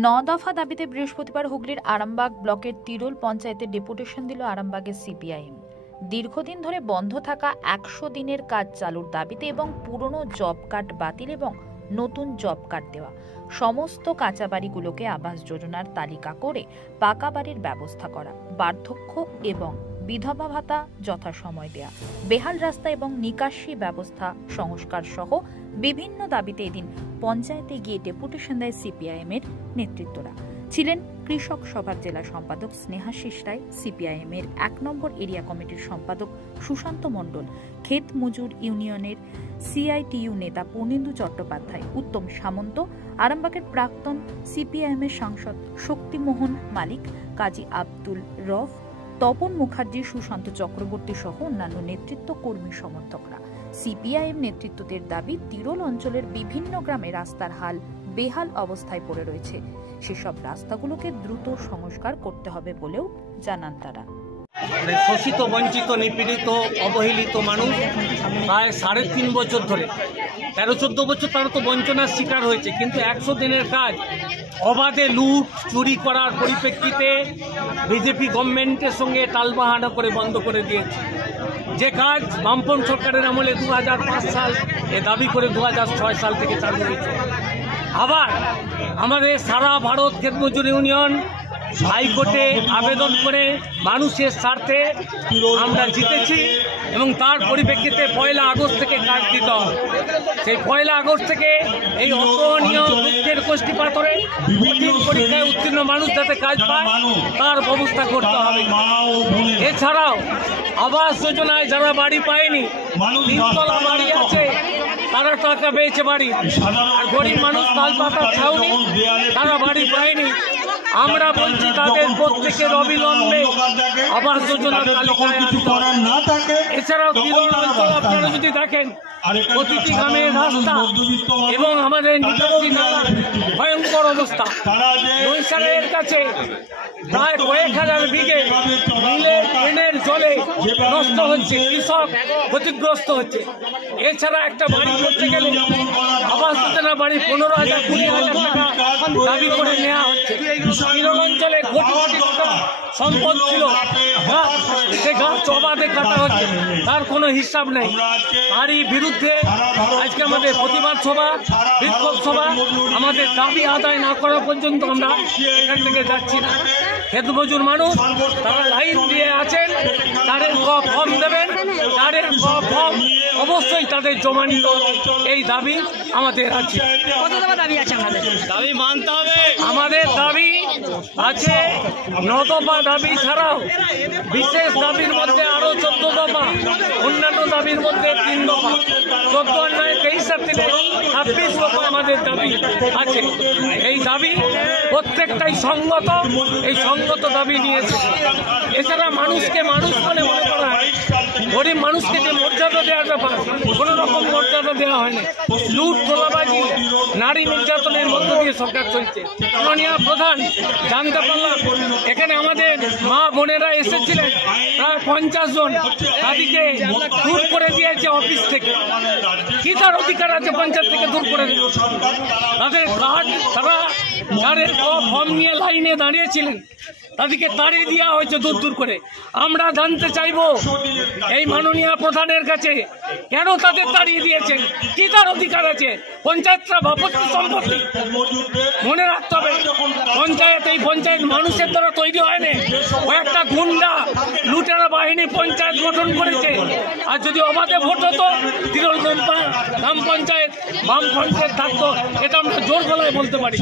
9 দফা দাবিতে বৃহস্পতিবার হুগলির আরামবাগ ব্লকের তিরোল পঞ্চায়েতে ডেপুটেশন দিল আরামবাগের সিপিআইএম। দীর্ঘদিন ধরে বন্ধ থাকা 100 দিনের কাজ চালুর দাবিতে এবং পুরনো জব কার্ড বাতিল এবং নতুন জব কার্ড দেওয়া, সমস্ত কাঁচা বাড়িগুলোকে আবাস যোজনার তালিকা করে পাকা বাড়ির ব্যবস্থা করা, বার্ধক্য এবং বিধবা ভাতা যথাসময় দেয়া, বেহাল রাস্তা এবং নিকাশি ব্যবস্থা সংস্কার সহ বিভিন্ন দাবিতে এদিন পঞ্চায়েতে গিয়ে ডেপুটেশন দেয় সিপিআইএম এর নেতৃত্বরা। ছিলেন কৃষক সভার জেলা সম্পাদক স্নেহাশিস রায়, সিপিআইএম এর 1 নম্বর এরিয়া কমিটির সম্পাদক সুশান্ত মণ্ডল, ক্ষেত মজুর ইউনিয়নের সিআইটিইউ নেতা পূর্ণেন্দু চট্টোপাধ্যায়, উত্তম সামন্ত, আরামবাগের প্রাক্তন সিপিআইএম এর সাংসদ শক্তিমোহন মালিক, কাজী আব্দুল রফ, তপন মুখার্জি, সুশান্ত চক্রবর্তী সহ অন্যান্য নেতৃত্ব কর্মী সমর্থকরা। সিপিআইএম নেতৃত্বদের দাবি, তিরোল অঞ্চলের বিভিন্ন গ্রামে রাস্তার হাল বেহাল অবস্থায় পড়ে রয়েছে, সেসব রাস্তাগুলোকে দ্রুত সংস্কার করতে হবে বলেও জানান তারা। শোষিত, বঞ্চিত, নিপীড়িত, অবহেলিত মানুষ প্রায় 3.5 বছর ধরে, 13-14 বছর তারা তো বঞ্চনার শিকার হয়েছে, কিন্তু 100 দিনের কাজ অবাধে লুট চুরি করার পরিপ্রেক্ষিতে বিজেপি গভর্নমেন্টের সঙ্গে টালবাহানা করে বন্ধ করে দিয়েছে। যে কাজ বামপন্থী সরকারের আমলে 2005 সাল এ দাবি করে 2006 সাল থেকে চালু হয়েছে। আবার আমাদের সারা ভারত ক্ষেত মজুর ইউনিয়ন হাইকোর্টে আবেদন করে মানুষের স্বার্থে আমরা জিতেছি এবং তার পরিপ্রেক্ষিতে 1 আগস্ট থেকে কাজ দিতে হবে। সেই 1 আগস্ট থেকে এই অসহনীয় দুঃখের কষ্টি পাথরে কঠিন পরীক্ষায় উত্তীর্ণ মানুষ যাতে কাজ পায় তার ব্যবস্থা করতে হবে। এছাড়াও আবাস যোজনায় যারা বাড়ি পায়নি, 3তলা বাড়ি আছে, তারা টাকা পেয়েছে বাড়ি, আর গরিব মানুষ তাল পাতা ছাউনি, তারা বাড়ি পায়নি। আমরা বলছি তাদের প্রত্যেকের অবিলম্বে আবাস যোজনার তালিকায় আনতে হবে। এছাড়াও আপনারা যদি দেখেন প্রতিটি গ্রামের রাস্তা এবং আমাদের নিকাশি নালার ভয়ঙ্কর অবস্থা। নৈশালের কাছে প্রায় কয়েক হাজার বিঘে নীলের ট্রেনের জলে নষ্ট হচ্ছে, কৃষক ক্ষতিগ্রস্ত হচ্ছে। এছাড়া একটা বাড়ি করতে গেলে আবাস যোজনা বাড়ি 15,000 20,000 টাকা দাবি করে নেওয়া হচ্ছে। তিরোল অঞ্চলে কোটি কোটি টাকা সম্পদ ছিল, সে গাছ অবাধে কাটা হচ্ছে, তার কোনো হিসাব নেই। তারই বিরুদ্ধে আজকে আমাদের প্রতিবাদ সভা, বিক্ষোভ সভা, আমাদের দাবি আদায় না করা পর্যন্ত আমরা এখান থেকে যাচ্ছি না। ক্ষেত মজুর মানুষ তারা লাইন দিয়ে আছেন, তাদের ফর্ম দেবেন, তাদের ফর্ম অবশ্যই তাদের জমা নিতে হবে, এই দাবি আমাদের আছে। দাবি মানতে হবে। আমাদের দাবি আছে 9 দফা দাবি ছাড়াও বিশেষ দাবির মধ্যে আরো 14 দফা, অন্যান্য দাবির মধ্যে 3 দফা, 14 নয় 23 থেকে 26 দফা আমাদের দাবি আছে। এই দাবি প্রত্যেকটাই সঙ্গত, এই সঙ্গত দাবি নিয়েছে। এছাড়া মানুষকে মানুষ বলে মনে করা হয়, গরিব মানুষকে যে মর্যাদা দেওয়ার ব্যাপার, কোনো রকম মর্যাদা দেওয়া হয়নি। লুট, তোলাবাজি, নারী নির্যাতনের মধ্য দিয়ে সরকার চলছে। মাননীয় প্রধান জানতে পারলাম এখানে আমাদের মা বোনেরা এসেছিলেন প্রায় 50 জন, তাদেরকে দূর করে দিয়েছে অফিস থেকে। কি তার অধিকার আছে পঞ্চায়েত থেকে দূর করে দেবে? তাদের কার্ড, তারা যাদের ফর্ম নিয়ে লাইনে দাঁড়িয়েছিলেন তাদেরকে তাড়িয়ে দেওয়া হয়েছে দূর দূর করে। আমরা জানতে চাইব এই মাননীয় প্রধানের কাছে, কেন তাদের তাড়িয়ে দিয়েছেন? কি তার অধিকার আছে? পঞ্চায়েতরা বাপত্তি সম্পত্তি, মনে রাখতে হবে পঞ্চায়েত, এই পঞ্চায়েত মানুষের দ্বারা তৈরি হয়নি, কয়েকটা গুন্ডা লুটেরা বাহিনী পঞ্চায়েত গঠন করেছে। আর যদি অবাধে ভোট হতো, তিরোল গ্রাম পঞ্চায়েত বাম পঞ্চায়েত থাকতো, এটা আমরা জোর গলায় বলতে পারি।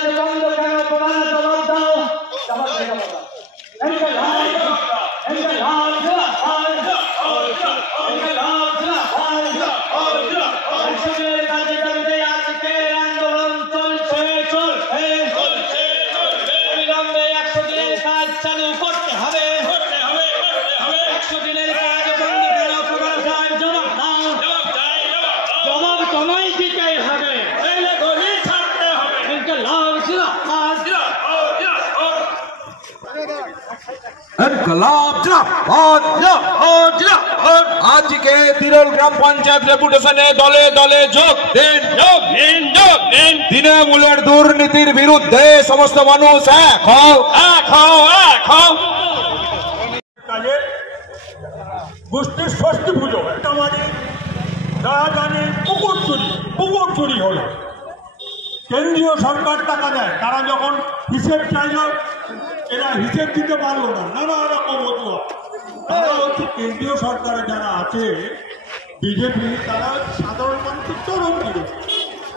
কাজ বন্ধ কেন তোমরা জবাব দাও। আজকে আন্দোলন চলছে বিলম্বে 100 দিনের কাজ চালু করতে হবে। 100 দিনের কাজ বন্ধ কেন প্রধান সাহেব জবাব দাও। জবাব তোমায় দিতেই হবে। আজকে তিরোল গ্রাম পঞ্চায়েত ডেপুটেশনে দলে দলে যোগ দিন। তৃণমূলের দুর্নীতির বিরুদ্ধে সমস্ত মানুষ এক হও। গোষ্ঠীর ষষ্ঠী পুজো আমাদের যারা জানে পুকুর চুরি হলো। কেন্দ্রীয় সরকার টাকা দেয়, তারা যখন হিসেব চাইল এরা হিসেব দিতে পারলো না, নানা রকম অজুহাত। তারা হচ্ছে কেন্দ্রীয় সরকারে যারা আছে বিজেপি, তারা সাধারণ মানুষের চরম বিরোধী।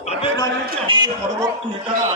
তাদের রাজনীতি আমাদের পরবর্তী নেতারা